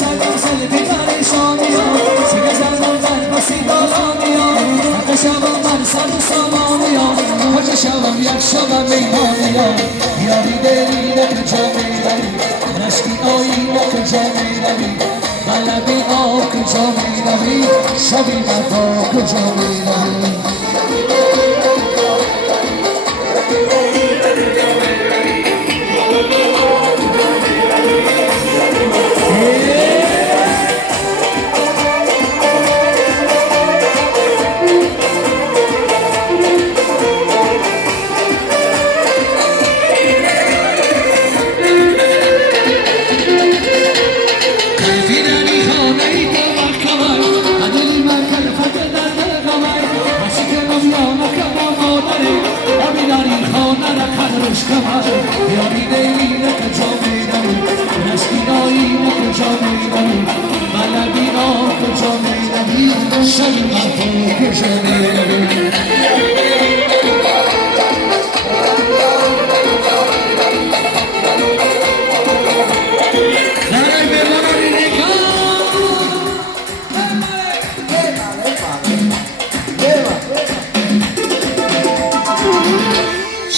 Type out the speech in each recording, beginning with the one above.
سلام سلبی پریشانی ها سیگه زرمان در بسی دارانی ها حتی شبم من سر سامانی ها کجا شبم یک شبم میمانی ها یاری دلیل کجا میروی رشتی آینه کجا میروی بلبی آب کجا میروی شبی مفا کجا میروی یاری دیره کجا میروی رشتی آینه کجا میروی بلبی آب کجا میروی شبی مفا کجا میروی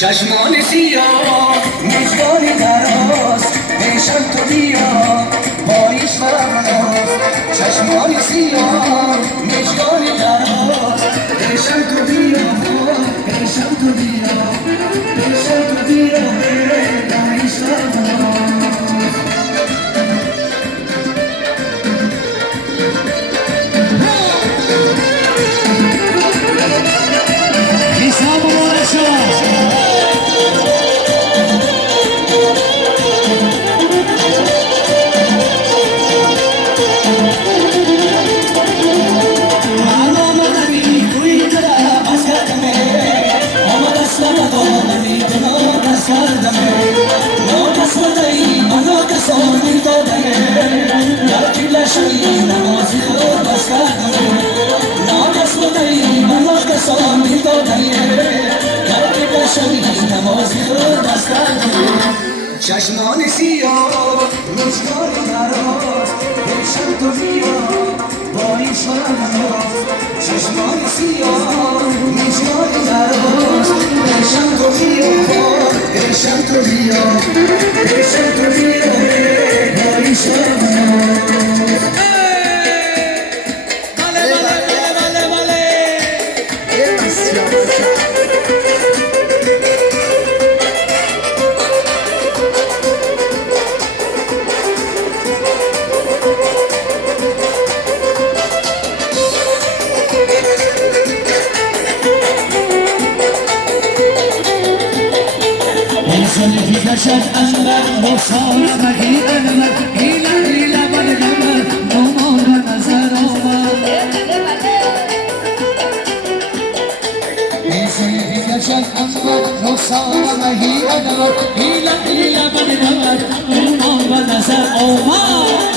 چشمان سیاه مجدان دراز پیشم تو بیا بایش فراماز چشمان سیاه مجدان دراز پیشم تو بیا پیشم تو بیا پیشم تو بیا بایش فراماز حساب مورشا چشمان سیاه مجدان دراز پیشم تو بیا بایش فراماز چشمان سیاه مجدان دراز پیشم تو بیا پیشم تو بیا پیشم تو بیا بایش فراماز نشد انبر مصار مهی انبر ایلا ایلا من نمر نمان و نظر آمد سیدی نشد انبر مصار مهی انبر ایلا ایلا من نمر نمان و نظر آمد